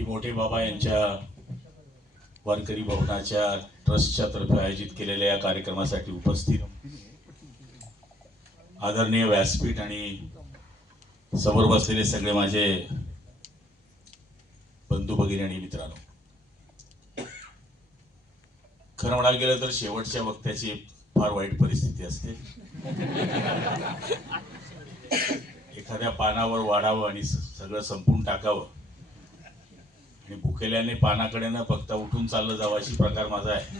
की मोठे बाबा यांच्या वारकरी भवनाच्या ट्रस्टच्या तर्फे आयोजित केलेल्या या कार्यक्रमासाठी उपस्थित आदरणीय व्यासपीठ आणि समोर बसलेले सगळे माझे बंधू भगिनी आणि मित्रांनो. खरं म्हणायला गेलं तर शेवटच्या वक्त्याची फार वाईट परिस्थिती असते. एखाद्या पानावर वाढावं आणि सगळं संपून टाकावं. आणि भुकेल्याने पानाकडे न बघता उठून चाललं जावं अशी प्रकार माझा आहे.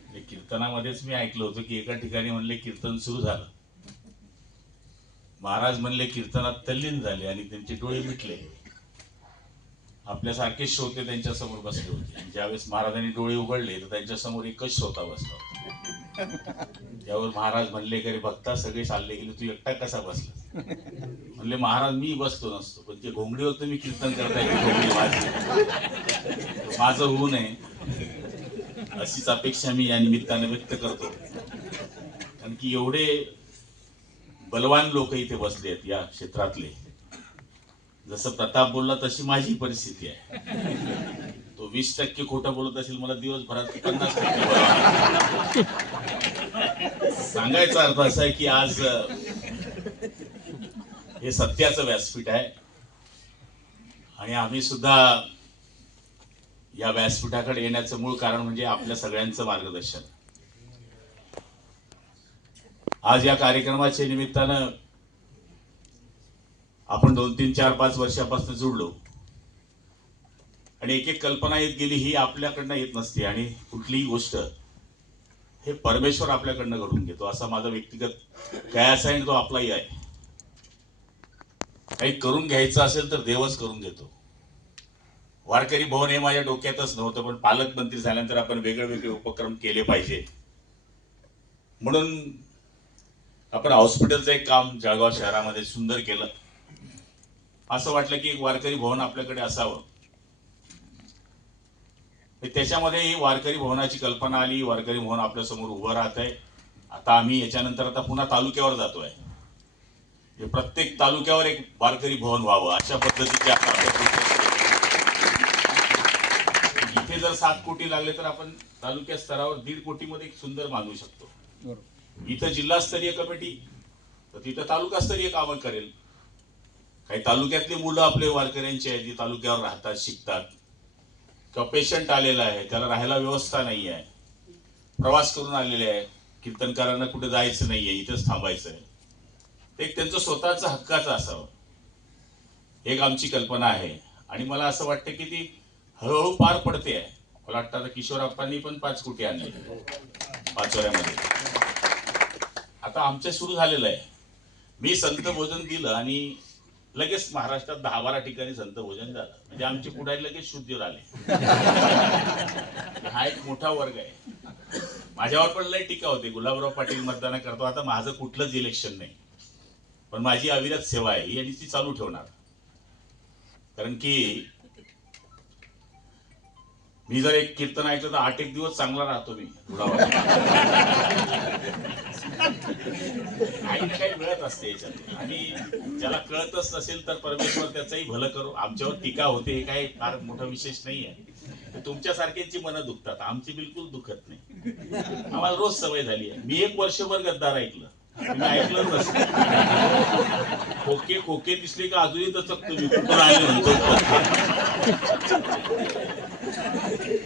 म्हणजे कीर्तनामध्येच मी ऐकलं होतं की एका ठिकाणी म्हणले कीर्तन सुरू झालं. महाराज म्हणले कीर्तनात तल्लीन झाले आणि त्यांचे डोळे मिटले. आपल्यासारखेच श्रोते त्यांच्यासमोर बसले होते. ज्यावेळेस महाराजांनी डोळे उघडले तर त्यांच्यासमोर एकच श्रोता बसला होता. त्यावर महाराज म्हणले की बघता भक्ता सगळे चालले गेले तू एकटा कसा बसला? म्हणले महाराज मी बसतो नसतो पण ते घोंगडीवर तुम्ही कीर्तन करताय घोंगडी माझं. होऊ नये. अशीच अपेक्षा मी या निमित्ताने व्यक्त करतो. कारण की एवढे बलवान लोक इथे बसले आहेत या क्षेत्रातले. जसं प्रताप बोलला तशी माझी परिस्थिती आहे. तो वीस टक्के खोटं बोलत असेल मला दिवसभरात पन्नास टक्के सांगायचा अर्थ असा आहे की आज हे सत्याचं व्यासपीठ आहे. आणि आम्ही सुद्धा या व्यासपीठाकडे येण्याचं मूळ कारण म्हणजे आपल्या सगळ्यांचं मार्गदर्शन. आज या कार्यक्रमाच्या निमित्तानं आपण दोन तीन चार पाच वर्षापासून जुडलो आणि एक एक कल्पना येत गेली ही आपल्याकडनं येत नसते. आणि कुठलीही गोष्ट हे परमेश्वर आपल्याकडनं घडून घेतो. असा माझा व्यक्तिगत कयास आहे तो आपलाही आहे. काही करून घ्यायचं असेल तर देवच करून देतो वारकरी भवन हे माझ्या डोक्यातच नव्हतं पण पालकमंत्री झाल्यानंतर आपण वेगळे वेगळे उपक्रम केले पाहिजे. म्हणून आपण हॉस्पिटलचं एक काम जळगाव शहरामध्ये सुंदर केलं. असं वाटलं की एक वारकरी भवन आपल्याकडे असावं. त्याच्यामध्ये वारकरी भवनाची कल्पना आली. वारकरी भवन आपल्यासमोर उभं राहत आहे. आता आम्ही याच्यानंतर आता पुन्हा तालुक्यावर जातोय. प्रत्येक तालुक्यावर एक वारकरी भवन व्हावं अशा पद्धतीचे आता इथे जर सात कोटी लागले तर आपण तालुक्या स्तरावर दीड कोटीमध्ये एक सुंदर मानू शकतो. इथं जिल्हास्तरीय कमिटी तर तिथं तालुकास्तरीय कामं करेल. काही तालुक्यातली मुलं आपले वारकऱ्यांची आहेत जी तालुक्यावर राहतात शिकतात. किंवा पेशंट आलेला आहे त्याला राहायला व्यवस्था नाही आहे प्रवास करून आलेले आहे कीर्तनकारांना कुठे जायचं नाहीये इथंच थांबायचं आहे ते एक त्यांचं स्वतःचं हक्काचं असावं. एक आमची कल्पना आहे. आणि मला असं वाटतं की ती हळूहळू पार पडते. आहे मला वाटतं आता किशोरप्पांनी पण पाच कोटी आणले. पाचोऱ्यामध्ये आता आमचं सुरू झालेलं आहे. मी संत भोजन दिलं आणि लगेच महाराष्ट्रात दहा बारा ठिकाणी संत भोजन झालं. म्हणजे आमचे पुढारी लगेच शुद्धीवर आले. हा एक मोठा वर्ग आहे. माझ्यावर पण लय टीका होते. गुलाबराव पाटील मतदान करतो. आता माझं कुठलंच इलेक्शन नाही. पण माझी अविरत सेवा आहे. ही आणि ती चालू ठेवणार. कारण की मी जर एक कीर्तन ऐकलं तर आठ एक दिवस चांगला राहतो मी. गुलाबराव काही काही मिळत असते याच्यात. आणि ज्याला कळतच नसेल तर परमेश्वर त्याचंही भलं करू. आमच्यावर टीका होते हे काही फार मोठा विशेष नाही आहे तुमच्यासारख्यांची मनं दुखतात. आमची बिलकुल दुखत नाही. आम्हाला रोज सवय झाली आहे. मी एक वर्षभर गद्दार ऐकलं. तुम्ही ऐकलं खोके खोके दिसले का अजूनही दचकतो तुम्ही म्हणतो?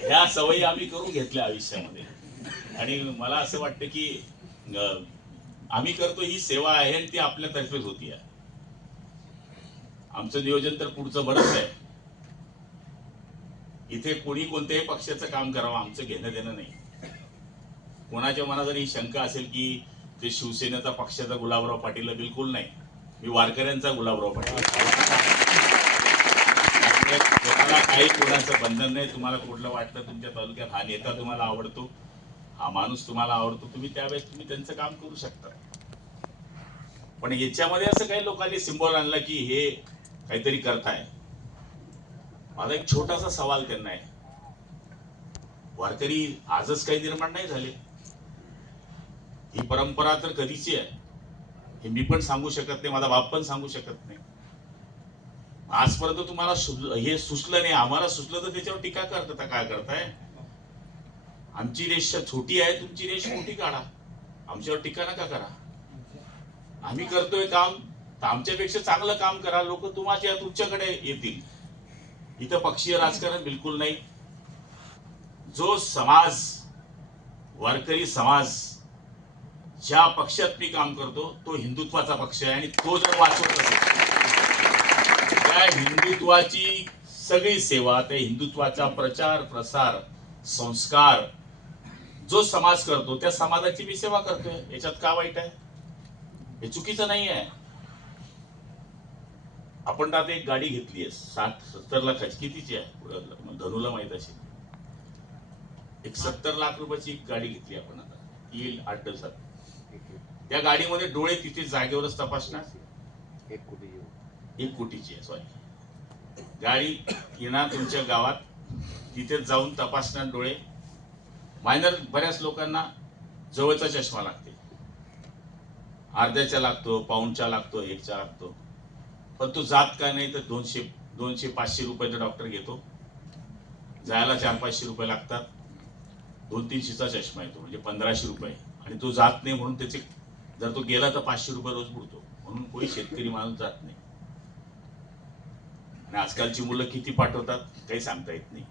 ह्या सवयी आम्ही करून घेतल्या आयुष्यामध्ये. आणि मला असं वाटतं की आम्ही करतो ही सेवा आहे आणि ती आपल्यातर्फेच होती आहे. आमचं नियोजन तर पुढचं बरंच आहे. इथे कोणी कोणत्याही पक्षाचं काम करावं आमचं घेणं देणं नाही. कोणाच्या मनात जर ही शंका असेल की ते शिवसेनेचा पक्षाचा गुलाबराव पाटील बिलकुल नाही. मी वारकऱ्यांचा गुलाबराव पाटील. कोणाला काही कोणाचं बंधन नाही. तुम्हाला कुठलं वाटतं तुमच्या तालुक्यात हा नेता तुम्हाला आवडतो. हा माणूस तुम्हाला आवडतो तुम्ही त्यावेळेस तुम्ही त्यांचं काम करू शकता. पण याच्यामध्ये असं काही लोकांनी सिम्बॉल आणला की हे काहीतरी करताय. माझा एक छोटासा सवाल त्यांना आहे. वारकरी आजच काही निर्माण नाही झाले. ही परंपरा तर कधीची आहे? हे मी पण सांगू शकत नाही माझा बाप पण सांगू शकत नाही. आजपर्यंत तुम्हाला हे सुचलं नाही आम्हाला सुचलं तर त्याच्यावर टीका करता काय करताय? आमची रेष छोटी आहे तुमची रेष मोठी काढा. आमच्यावर टीका नका करा. आम्ही करतोय काम तर आमच्यापेक्षा चांगलं काम करा. लोक तुम्हाला तुमच्याकडे येतील. इथं पक्षीय राजकारण बिलकुल नाही. जो समाज वारकरी समाज ज्या पक्षात मी काम करतो तो हिंदुत्वाचा पक्ष आहे आणि तो जर वाचवत असेल त्या हिंदुत्वाची सगळी सेवा त्या हिंदुत्वाचा प्रचार प्रसार संस्कार जो समाज करतो त्या समाजाची मी सेवा करतोय. याच्यात का वाईट आहे? हे चुकीचं नाही आहे. आपण आता एक गाडी घेतली आहे साठ सत्तर लाखाची. कितीची आहे? धनुला माहीत असेल. एक सत्तर लाख रुपयाची एक गाडी घेतली आपण आता. येईल आठ दिवसात. त्या गाडीमध्ये डोळे तिथे जागेवरच तपासणार? एक कोटी एक कोटीची आहे सॉरी गाडी येणार तुमच्या गावात. तिथे जाऊन तपासणार डोळे. मायनर बऱ्याच लोकांना जवळचा चष्मा लागते. अर्ध्याचा लागतो पाऊंडचा लागतो एकचा लागतो. पण तो जात का नाही तर दोनशे दोनशे पाचशे रुपयाचा डॉक्टर घेतो. जायला चार पाचशे रुपये लागतात. दोन तीनशेचा चष्मा येतो म्हणजे पंधराशे रुपये. आणि तो जात नाही म्हणून त्याचे जर तो गेला तर पाचशे रुपये रोज बुडतो. म्हणून कोणी शेतकरी माणूस जात नाही. आणि आजकालची मुलं किती पाठवतात काही सांगता येत नाही.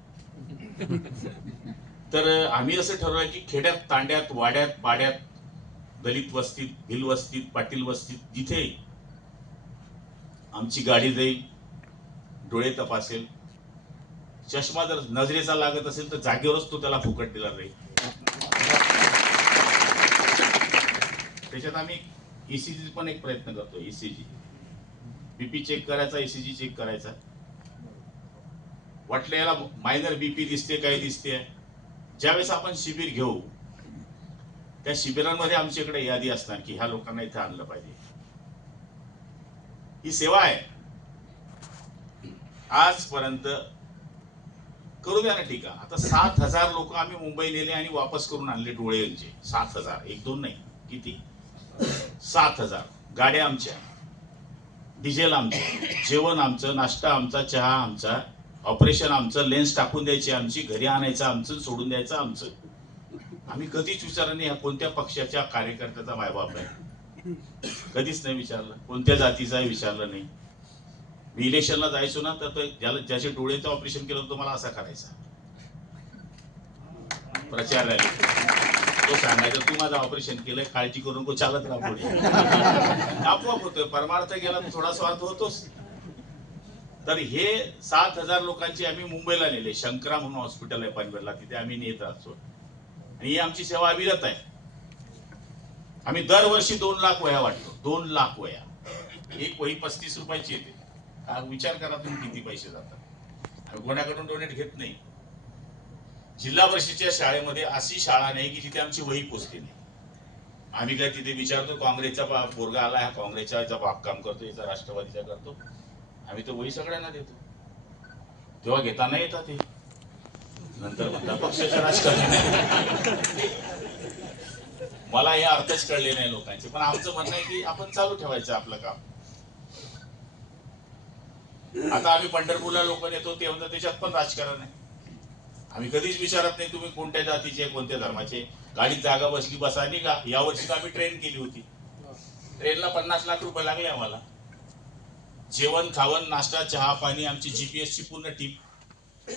तर आम्ही असं ठरवलं की खेड्यात तांड्यात वाड्यात पाड्यात दलित वस्तीत भिल वस्तीत पाटील वस्तीत जिथे आमची गाडी जाईल डोळे तपासेल. चष्मा जर नजरेचा लागत असेल तर जागेवरच तो त्याला फुकट दिला जाईल. त्याच्यात आम्ही ईसीजी पण एक प्रयत्न करतो ईसीजी बीपी चेक करायचा ईसीजी चेक करायचा. वाटलं याला मायनर बीपी दिसते काही दिसते? ज्यावेळेस आपण शिबिर घेऊ त्या शिबिरांमध्ये आमच्याकडे यादी असणार की ह्या लोकांना इथे आणलं पाहिजे. ही सेवा आहे. आजपर्यंत करू द्या ना टीका. आता सात हजार लोक आम्ही मुंबई नेले आणि वापस करून आणले डोळे यांचे. सात हजार. एक दोन नाही. किती? सात हजार. गाड्या आमच्या. डिझेल आमचं. जेवण आमचं. नाश्ता आमचा. चहा आमचा. ऑपरेशन आमचं लेन्स टाकून द्यायची आमची घरी आणायचं आमचं सोडून द्यायचं आमचं. आम्ही कधीच विचारलं नाही कोणत्या पक्षाच्या कार्यकर्त्याचा मायबाप आहे? कधीच नाही विचारलं. कोणत्या जातीचा विचारलं नाही. मी इलेक्शनला जायचो ना तर ज्याला ज्याचे डोळ्याचं ऑपरेशन केलं तो मला असा करायचा. प्रचार रॅली. तो सांगायचा तू माझं ऑपरेशन केलंय काळजी करू नको चालत राहा पुढे. आपोआप होतोय. परमार्थ गेला तर थोडा स्वार्थ होतोच. तर हे सात हजार लोकांची आम्ही मुंबईला नेले. शंकरा म्हणून हॉस्पिटल आहे पनवेलला. तिथे आम्ही नेत राहतो आणि ही आमची सेवा अविरत आहे. आम्ही दरवर्षी दोन लाख वया वाटतो. दोन लाख वया एक वही पस्तीस रुपयाची येते. हा विचार करा तुम्ही किती पैसे जातात. आम्ही कोणाकडून डोनेट घेत नाही. जिल्हा परिषदेच्या शाळेमध्ये अशी शाळा नाही की जिथे आमची वही पोचली नाही. आम्ही काय तिथे विचारतो काँग्रेसचा पोरगा आला हा काँग्रेसच्या याचा बागकाम करतो याचा राष्ट्रवादीचा करतो. आम्ही तो वही सगळ्यांना देतो. तेव्हा घेताना येतात ते. नंतर म्हणतात पक्षाच्या राजकारणी मला हे अर्थच कळले नाही लोकांचे पण आमचं म्हणणं आहे की आपण चालू ठेवायचं आपलं काम. आता आम्ही पंढरपूरला लोक नेतो ते म्हणतात त्याच्यात पण राजकारण आहे. आम्ही कधीच विचारत नाही तुम्ही कोणत्या जातीचे कोणत्या धर्माचे गाडीत जागा बसली बसा का यावर्षी आम्ही ट्रेन केली होती. ट्रेनला पन्नास लाख रुपये लागले आम्हाला. जेवण खावण नाश्ता चहा पाणी आमची जीपीएस ची पूर्ण टीम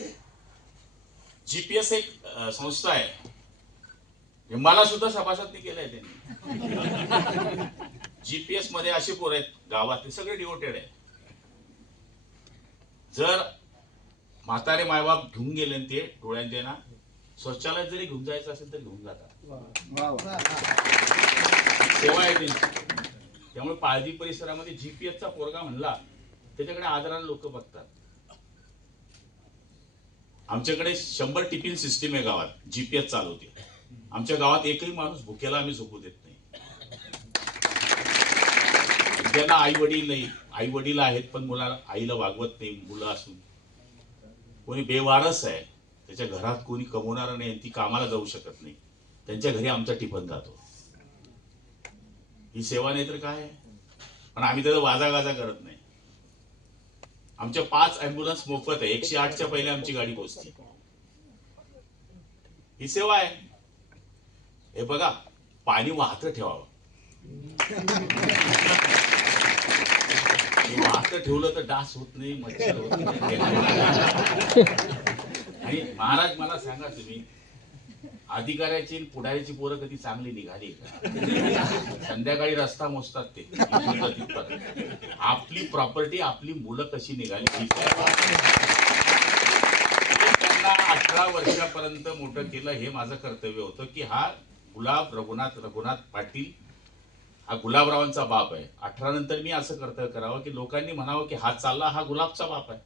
जीपीएस एक संस्था आहे. हे मला सुद्धा सभासदनी केलंय त्यांनी. जीपीएसमध्ये असे पोर आहेत गावात ते सगळे डिवोटेड आहे जर म्हातारे मायबाप घेऊन गेले ते डोळ्यांचे ना शौचालयात जरी घेऊन जायचं असेल तर घेऊन जातात. सेवा आहे त्यांची त्यामुळे पाळजी परिसरामध्ये जीपीएसचा पोरगा म्हणला त्याच्याकडे आदराने लोक बघतात. आमच्याकडे शंभर टिफिन सिस्टीम आहे गावात जीपीएस चालवते आमच्या गावात एकही माणूस भुकेला आम्ही झोपू देत नाही. ज्यांना आई वडील नाही आई वडील आहेत पण मुलाला आईला वागवत नाही मुलं असून. कोणी बेवारस आहे त्याच्या घरात कोणी कमवणार नाही ती कामाला जाऊ शकत नाही. त्यांच्या घरी आमचा टिफन जातो. ही सेवा नाही तर काय? पण आम्ही त्याचा वाजा गाजा करत नाही. आमच्या पाच अँब्युलन्स मोफत आहे. एकशे आठच्या पहिले आमची गाडी पोहोचते. ही सेवा आहे. हे बघा पाणी वाहत ठेवावं. वाहत ठेवलं तर डास होत नाही मच्छर होत नाही. आणि महाराज मला सांगा तुम्ही अधिकाऱ्याची पुढाऱ्याची पोरं कधी चांगली निघाली संध्याकाळी रस्ता मोजतात ते. आपली प्रॉपर्टी आपली मुलं कशी निघाली? अठरा वर्षापर्यंत मोठं केलं हे माझं कर्तव्य होतं की हा गुलाब रघुनाथ रघुनाथ पाटील हा गुलाबरावांचा बाप आहे. अठरा नंतर मी असं कर्तव्य करावं की लोकांनी म्हणावं की हा चालला हा गुलाबचा बाप आहे.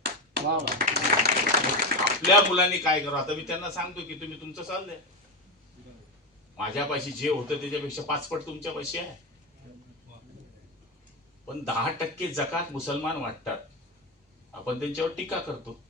आपल्या मुलांनी काय करावं? आता मी त्यांना सांगतो की तुम्ही तुमचं चाललंय. माझ्यापाशी जे होतं त्याच्यापेक्षा पाचपट तुमच्यापाशी आहे. पण दहा टक्के जकात मुसलमान वाटतात. आपण त्यांच्यावर टीका करतो.